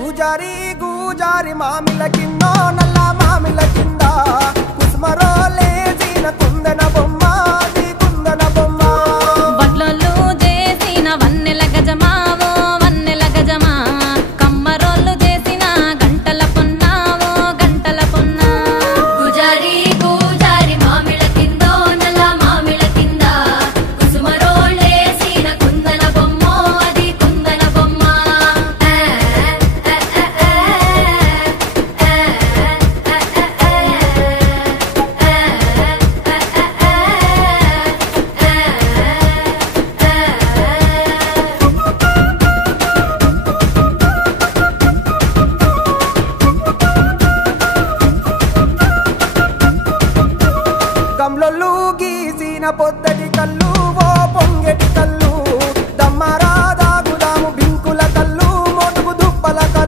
గుజారి గుజారి మామిల కింద నల్ల మామిల కింద కుస్మరో లేసిన కుందన బొమ్మ అది కుందన బొమ్మ వడ్లలు చేసిన వన్నెల గజమావో వన్నెల గజమా కమ్మరోళ్ళు చేసిన గంటల పొన్నావో గంటల పొన్నా గుజారి గుజారి మామిల కింద నల్ల మామిల కింద కుసుమరో లేసిన కుందన బొమ్మ అది కుందన బొమ్మ గమ్లొల్లు గీసిన పొద్ద